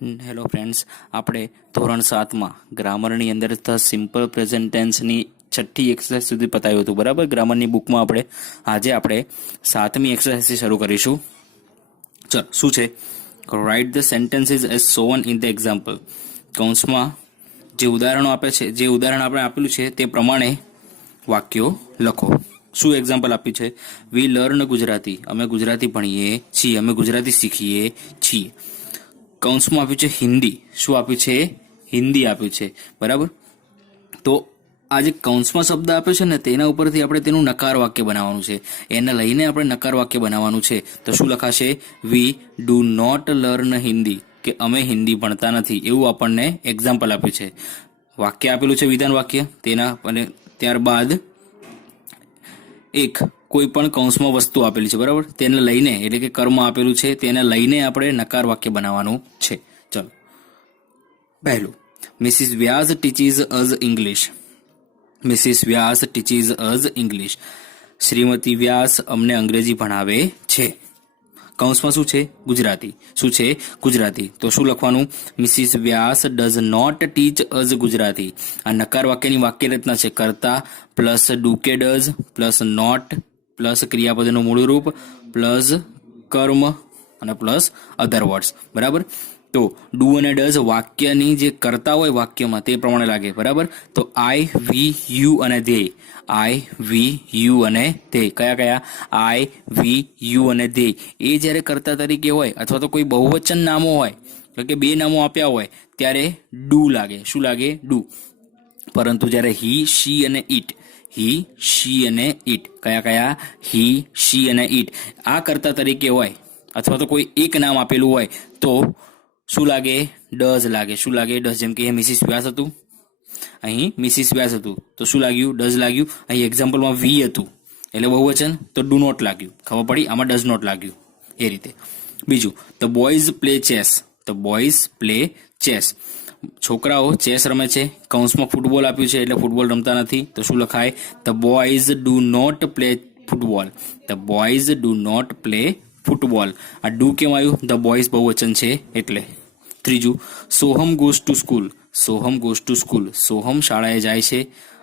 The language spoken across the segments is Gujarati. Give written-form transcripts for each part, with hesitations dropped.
હેલો ફ્રેન્ડ્સ, આપણે ધોરણ 7માં ગ્રામરની અંદર ધ સિમ્પલ પ્રેઝન્ટ ટેન્સની છઠ્ઠી એક્સરસાઇઝ સુધી પતાવ્યું હતું. બરાબર, ગ્રામરની બુકમાં આજે આપણે 7મી એક્સરસાઇઝથી શરૂ કરીશું. ચલો, શું છે? Write the sentences as shown in the example. કૌંસમાં જે ઉદાહરણ આપણે આપેલું છે તે પ્રમાણે વાક્યો લખો. શું એક્ઝામ્પલ આપ્યું છે? વી લર્ન ગુજરાતી, અમે ગુજરાતી ભણીએ છીએ, અમે ગુજરાતી શીખીએ છીએ. કૌંસમાં આપ્યું છે હિન્દી. શું આપ્યું છે? હિન્દી આપ્યું છે. બરાબર, તો આ જે કૌંસમાં શબ્દ આપ્યો છે ને તેના ઉપરથી આપણે તેનું નકાર વાક્ય બનાવવાનું છે. એને લઈને આપણે નકાર વાક્ય બનાવવાનું છે. તો શું લખાશે? We do not learn Hindi, કે અમે હિન્દી ભણતા નથી, એવું આપણને એક્ઝામ્પલ આપ્યું છે. વાક્ય આપેલું છે વિધાન વાક્ય, તેના અને ત્યારબાદ એક કોઈ પણ કૌંસમાં વસ્તુ આપેલી છે. બરાબર, તેને લઈને એટલે કે કર્મ આપેલું છે, તેને લઈને આપણે નકાર વાક્ય બનાવવાનું છે. ચલો, પહેલું, મિસિસ વ્યાસ ટીચીઝ અઝ ઇંગ્લિશ. મિસિસ વ્યાસ ટીચીઝ અઝ ઇંગ્લિશ. શ્રીમતી વ્યાસ અમને અંગ્રેજી ભણાવે છે. કૌંસમાં શું છે? ગુજરાતી. શું છે? ગુજરાતી. તો શું લખવાનું? Mrs Vyas does not teach us Gujarati. આ નકાર વાક્યની વાક્ય રચના છે. કર્તા પ્લસ ડુ કે ડઝ પ્લસ નોટ પ્લસ ક્રિયાપદનું મૂળ રૂપ પ્લસ કર્મ અને પ્લસ અધર વર્ડ્સ. બરાબર, તો ડુ અને ડઝ વાક્યની જે કરતા હોય વાક્યમાં તે પ્રમાણે લાગે. બરાબર, તો આઈ, વી, યુ અને ધે. આઈ, વી, યુ અને ધે. કયા કયા? આઈ, વી, યુ અને ધે. એ જ્યારે કરતા તરીકે હોય અથવા તો કોઈ બહુવચન નામો હોય, તો કે બે નામો આપ્યા હોય, ત્યારે ડુ લાગે. શું લાગે? ડુ. પરંતુ જ્યારે હી, શી અને ઇટ, હી, શી અને ઇટ, કયા કયા? હી, શી અને ઇટ, આ કરતા તરીકે હોય અથવા તો કોઈ એક નામ આપેલું હોય તો શું લાગે? ડઝ લાગે. શું લાગે? ડઝ. જેમ કે મિસિસ વ્યાસ હતું, અહીં મિસિસ વ્યાસ હતું તો શું લાગ્યું? ડઝ લાગ્યું. અહીં એક્ઝામ્પલમાં વી હતું એટલે બહુવચન, તો ડુ નોટ લાગ્યું. ખબર પડી? આમાં ડઝ નોટ લાગ્યું. એ રીતે. બીજું, the boys play chess. The boys play chess. છોકરાઓ ચેસ રમે છે. કૌંસમાં ફૂટબોલ આપ્યું છે એટલે ફૂટબોલ રમતા નથી. તો શું લખાય? The boys do not play football. The boys do not play football. આ ડુ કેમ આવ્યું? ધ બોયઝ બહુવચન છે એટલે. ત્રીજું, Soham goes to school. Soham goes to school. Soham શાળાએ જાય છે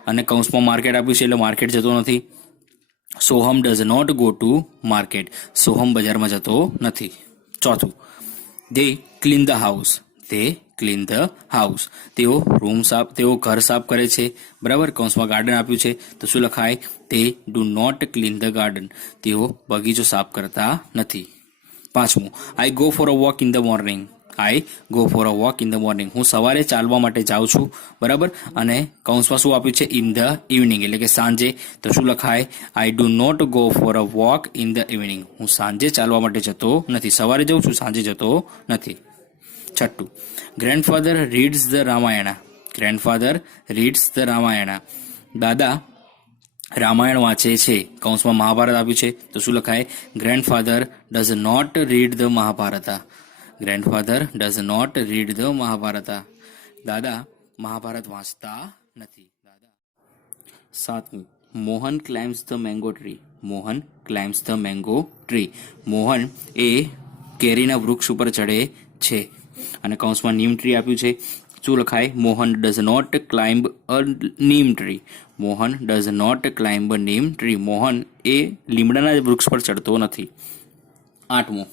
અને કૌંસમાં માર્કેટ આપ્યું છે એટલે માર્કેટ જતો નથી. Soham does not go to market. Soham બજારમાં જતો નથી. ચોથું, they clean the house. They clean the house. તેઓ ઘર સાફ કરે છે. બરાબર, કૌંસમાં ગાર્ડન આપ્યું છે તો શું લખાય? તે do not clean the garden. તેઓ બગીચો સાફ કરતા નથી. પાંચમું, I go for a walk in the morning. I go for a walk in the morning. હું સવારે ચાલવા માટે જાઉં છું. બરાબર, અને કૌંસમાં શું આપ્યું છે? ઇન ધ ઇવનિંગ એટલે કે સાંજે. તો શું લખાય? I do not go for a walk in the evening. હું સાંજે ચાલવા માટે જતો નથી. સવારે જઉં છું, સાંજે જતો નથી. છઠ્ઠું, grandfather reads the Ramayana. Grandfather reads the Ramayana. દાદા રામાયણ વાંચે છે. કૌંસમાં મહાભારત આપ્યું છે તો શું લખાય? Grandfather does not read the Mahabharata. Grandfather does not read the Mahabharata. દાદા મહાભારત વાંચતા નથી. સાતમું, Mohan climbs the mango tree. Mohan climbs the mango tree. Mohan એ કેરીના વૃક્ષ ઉપર ચડે છે અને કૌંસમાં નીમ ટ્રી આપ્યું છે. શું લખાય? Mohan does not climb a neem tree. Mohan does not climb a neem tree. Mohan એ લીમડાના વૃક્ષ પર ચડતો નથી. આઠમું,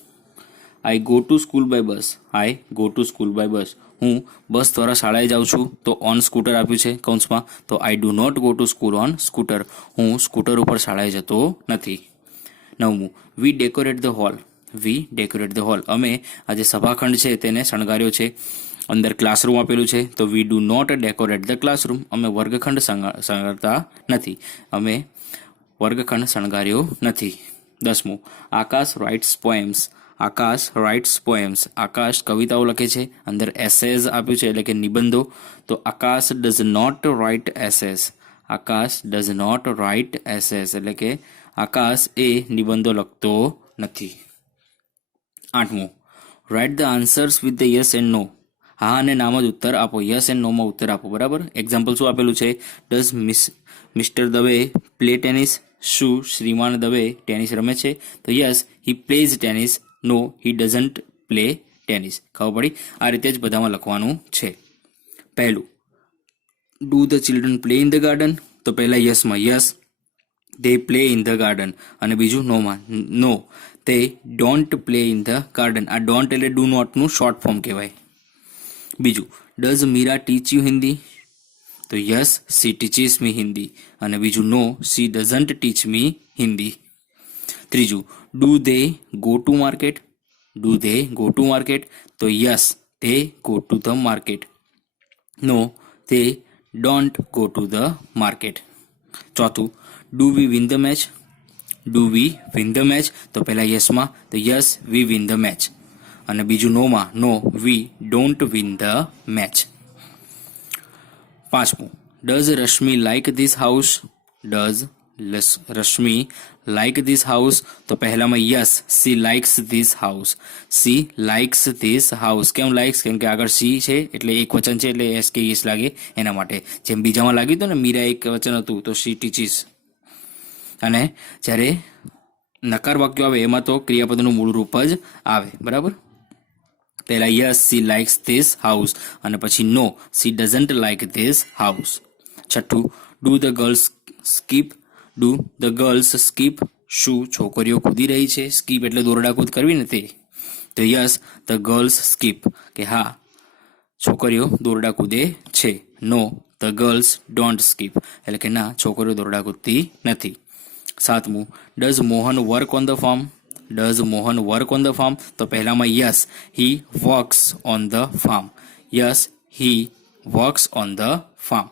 I go to school by bus. I go to school by bus. હું બસ દ્વારા શાળાએ જાઉં છું તો ઓન સ્કૂટર આપ્યું છે કૌંસમાં, તો I do not go to school on scooter. હું સ્કૂટર ઉપર શાળાએ જતો નથી. નવમું, we decorate the hall. We decorate the hall. અમે આજે સભાખંડ છે તેને શણગાર્યો છે. અંદર ક્લાસરૂમ આપેલું છે તો we do not decorate the classroom. અમે વર્ગખંડ શણગારતા નથી. અમે વર્ગખંડ શણગાર્યો નથી. દસમું, Akash writes poems. Akash writes poems. Akash કવિતાઓ લખે છે. અંદર એસેઝ આપ્યું છે એટલે કે નિબંધો, તો Akash does not write essays. Akash does not write essays એટલે કે આકાશ એ નિબંધો લખતો નથી. આઠમું, write the answers with the yes and no. હા અને નામાં જ ઉત્તર આપો. યસ એન્ડ નોમાં ઉત્તર આપો. બરાબર, એક્ઝામ્પલ શું આપેલું છે? Does Mr Dave play tennis. શું શ્રીમાન દવે ટેનિસ રમે છે? તો yes, he plays tennis. No, he doesn't play tennis. ખબર પડી? આ રીતે જ બધામાં લખવાનું છે. પહેલું, do the children play in the garden? તો પહેલા યસમાં yes, they play in the garden. અને બીજું નોમાં no, they don't play in the garden. આ ડોન્ટ એટલે ડુ નોટનું શોર્ટ ફોર્મ કહેવાય. બીજું, does Meera teach you Hindi? તો yes, she teaches me Hindi. અને બીજું no, she doesn't teach me Hindi. ત્રીજું, do they go to market? Do they go to market? તો yes, they go to the market. No, they don't go to the market. ચોથું, do we win the match? Do we win the match? તો પહેલા યસમાં તો yes, we win the match. અને બીજું નોમાં નો, we don't win the match. પાંચમું, does Rashmi like this house? Does Rashmi like this house? તો પહેલામાં yes, she likes this house. she likes this house. કેમ લાઇક્સ? કેમ કે આગળ સી છે એટલે એક વચન છે એટલે એસ કે યસ લાગે એના માટે. જેમ બીજામાં લાગ્યું હતું ને, મીરા એક વચન હતું તો સી ટીચીસ. અને જ્યારે નકાર વાક્યો આવે એમાં તો ક્રિયાપદનું મૂળ રૂપ જ આવે. બરાબર? પહેલા yes, she likes this house. અને પછી no, she doesn't like this house. છઠ્ઠું, do the girls skip? Do the girls skip? શું છોકરીઓ કૂદી રહી છે? સ્કીપ એટલે દોરડા કૂદ કરવી ને તે. તો યસ, ધ ગર્લ્સ સ્કીપ, કે હા છોકરીઓ દોરડા કૂદે છે. No, the girls don't skip, એટલે કે ના છોકરીઓ દોરડા કૂદતી નથી. સાતમું, does Mohan work on the farm? Does Mohan work on the farm? તો પહેલામાં yes, he works on the farm. Yes, he works on the farm.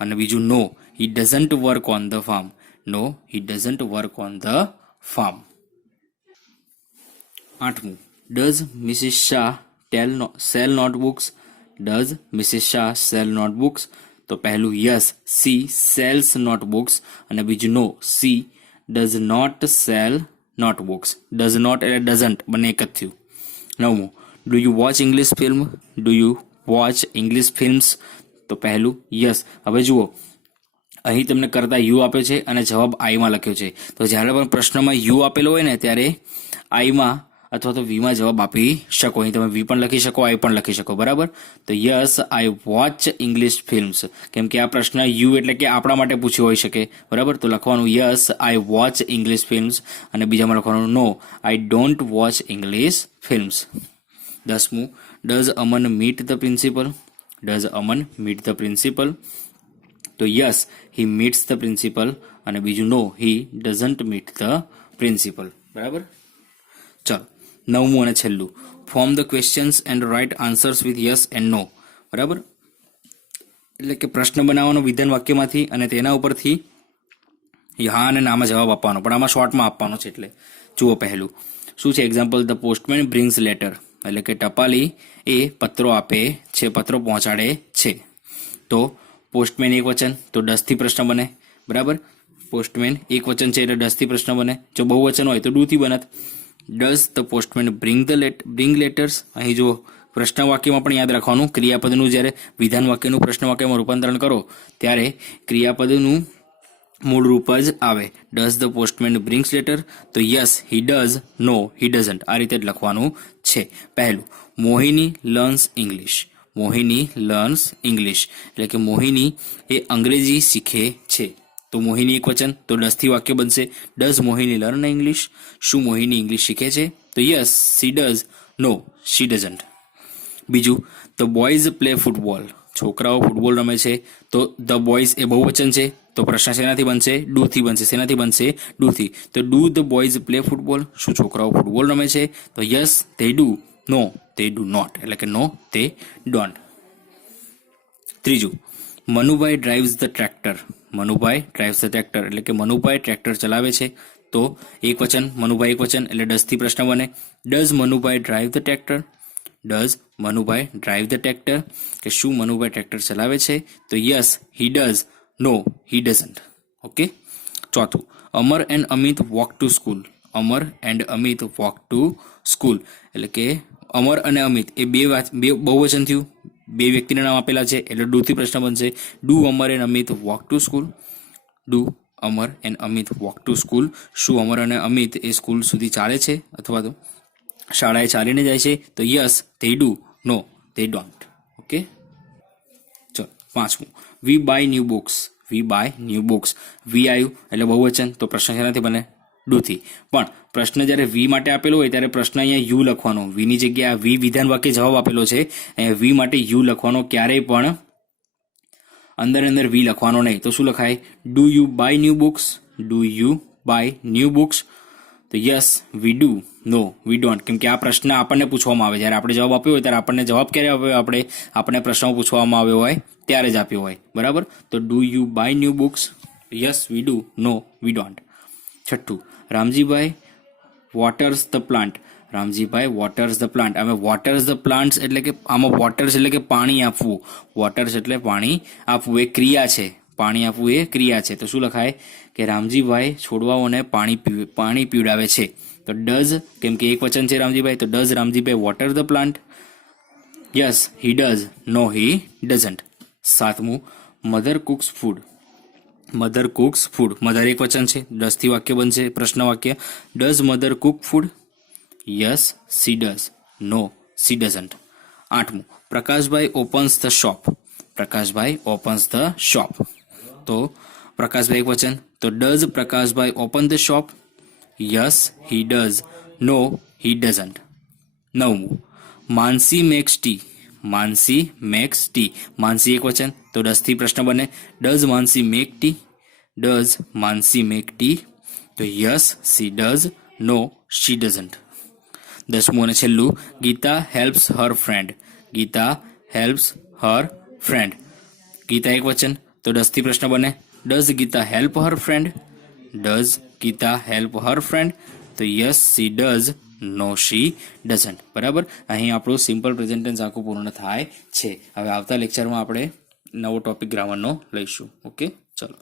અને બીજું no, he doesn't work on the farm. No, he doesn't work on the farm. આઠમું, does Mrs Shah sell notebooks? Does Mrs Shah sell notebooks? તો પહેલું યસ, સી સેલ્સ નોટબુક્સ. અને બીજું no, she does not sell notebooks. Does not એટલે ડઝન્ટ, બંને એક જ થયું. નવમું, do you watch English film? Do you watch English films? તો પહેલું યસ. હવે જુઓ, અહીં તમને કરતા યુ આપ્યો છે અને જવાબ આઈમાં લખ્યો છે. તો જ્યારે પણ પ્રશ્નમાં યુ આપેલો હોય ને ત્યારે આઈમાં અથવા તો વીમાં જવાબ આપી શકો. અહીં તમે વી પણ લખી શકો, આઈ પણ લખી શકો. બરાબર? તો yes, I watch English films. કેમ કે આ પ્રશ્ન યુ એટલે કે આપણા માટે પૂછ્યો હોઈ શકે. બરાબર? તો લખવાનું yes, I watch English films. અને બીજામાં લખવાનું no, I don't watch English films. દસમું, does Aman meet the principal? Does Aman meet the principal? તો yes, he meets the principal. અને બીજું no, he doesn't meet the principal. બરાબર? ચાલો, નવમું અને છેલ્લું, form the questions and write answers with yes and no. બરાબર? એટલે કે પ્રશ્ન બનાવવાનો વિધાન વાક્યમાંથી અને તેના ઉપરથી હા અને નામાં જવાબ આપવાનો, પણ આમાં શોર્ટમાં આપવાનો છે. એટલે જુઓ, પહેલું શું છે example, the postman brings letter, એટલે કે ટપાલી એ પત્રો આપે છે, પત્રો પહોંચાડે છે. તો પોસ્ટમેન એક વચન તો ડઝથી પ્રશ્ન બને. બરાબર? પોસ્ટમેન એક વચન છે એટલે ડઝથી પ્રશ્ન બને. જો બહુ વચન હોય તો ડુથી બનત. Does the postman bring letters? અહીં જો પ્રશ્ન વાક્યમાં પણ યાદ રાખવાનું, ક્રિયાપદનું જ્યારે વિધાન વાક્યનું પ્રશ્ન વાક્યમાં રૂપાંતરણ કરો ત્યારે ક્રિયાપદનું મૂળ રૂપ જ આવે. Does the postman brings letter? તો yes, he does. No, he doesn't. આ રીતે જ લખવાનું છે. પહેલું, Mohini learns English. Mohini learns English, એટલે કે મોહિની એ અંગ્રેજી શીખે છે. તો મોહિની એક વચન તો ડઝથી વાક્ય બનશે, ડઝ મોહિની લર્ન ઇંગ્લિશ? શું મોહિની ઇંગ્લિશ શીખે છે? તો yes, she does. No, she doesn't. બીજું, ધ બોયઝ પ્લે ફૂટબોલ. છોકરાઓ ફૂટબોલ રમે છે. તો ધ બોયઝ એ બહુવચન છે તો પ્રશ્ન શેનાથી બનશે? ડુથી બનશે. શેનાથી બનશે? ડુથી. તો do the boys play football? શું છોકરાઓ ફૂટબોલ રમે છે? તો યસ, તે ડુ. નો, તે ડુ નોટ, એટલે કે નો, તે ડોન્ટ. ત્રીજું, Manubhai drives the tractor. Manubhai drives the tractor, એટલે કે મનુભાઈ ટ્રેક્ટર ચલાવે છે. તો એક વચન, મનુભાઈ એક વચન એટલે ડઝથી પ્રશ્ન બને. Does Manubhai drive the tractor? Does Manubhai drive the tractor, કે શું મનુભાઈ ટ્રેક્ટર ચલાવે છે? તો yes, he does. No, he doesn't. Okay. ચોથું, Amar and Amit walk to school. Amar and Amit walk to school, એટલે કે અમર અને અમિત એ બે બહુવચન થયું, બે વ્યક્તિના નામ આપેલા છે એટલે ડુથી પ્રશ્ન બનશે. Do Amar and Amit walk to school? Do Amar and Amit walk to school? શું અમર અને અમિત એ સ્કૂલ સુધી ચાલે છે? અથવા તો શાળાએ ચાલીને જાય છે તો yes they do, no they don't. Okay, ચલો પાંચમું, we buy new books. We buy new books. We આવ્યું એટલે બહુવચન, તો પ્રશ્ન શેનાથી બને? ડુથી. પણ પ્રશ્ન જ્યારે વી માટે આપેલો હોય ત્યારે પ્રશ્ન અહીંયા યુ લખવાનો, વીની જગ્યાએ વી વિધાન વાક્ય જવાબ આપેલો છે, અહીંયા વી માટે યુ લખવાનો, ક્યારેય પણ અંદર વી લખવાનો નહીં. તો શું લખાય? Do you buy new books? Do you buy new books? તો yes we do, no we don't. કેમ કે આ પ્રશ્ન આપણને પૂછવામાં આવે, જ્યારે આપણે જવાબ આપ્યો હોય ત્યારે આપણને જવાબ ક્યારે આપ્યો? આપણને પ્રશ્ન પૂછવામાં આવ્યો હોય ત્યારે જ આપ્યો હોય, બરાબર. તો do you buy new books? Yes we do, no we don't. છઠ્ઠું, Ramjibhai waters the plant. Ramjibhai waters the plant. હવે વોટર્સ ધ પ્લાન્ટ્સ એટલે કે આમાં વોટર્સ એટલે કે પાણી આપવું. વોટર્સ એટલે પાણી આપવું, એ ક્રિયા છે. પાણી આપવું એ ક્રિયા છે. તો શું લખાય કે રામજીભાઈ છોડવાઓને પાણી પીવડાવે છે. તો ડઝ, કેમ કે એક વચન છે રામજીભાઈ, તો does Ramjibhai water the plant? Yes he does, no he doesn't. સાતમું, mother cooks food. Mother cooks food. Mother એક વચન છે, ડઝથી વાક્ય બનશે, પ્રશ્ન વાક્ય. Does mother cook food? Yes she does, no she doesn't. આઠમું, Prakashbhai opens the shop. Prakashbhai opens the shop. તો પ્રકાશભાઈ એક વચન, તો does Prakashbhai open the shop? Yes he does, no he doesn't. નવમું, માનસી મેક્સ ટી. માનસી મેક્સ ટી. માનસી એક વચન, તો ડઝથી પ્રશ્ન બને, does Mansi make tea? Does Mansi make tea? તો yes she does, no she doesn't. દસમું અને છેલ્લું, Geeta helps her friend. Geeta helps her friend. Geeta એક વચન, તો ડઝથી પ્રશ્ન બને, does Geeta help her friend? Does Geeta help her friend? તો yes she does, no she doesn't. બરાબર. અહીં આપણું સિમ્પલ પ્રેઝન્ટ ટેન્સ આખું પૂર્ણ થાય છે. હવે આવતા લેક્ચરમાં આપણે નવો ટોપિક ગ્રામરનો લઈશું. ઓકે, ચલો.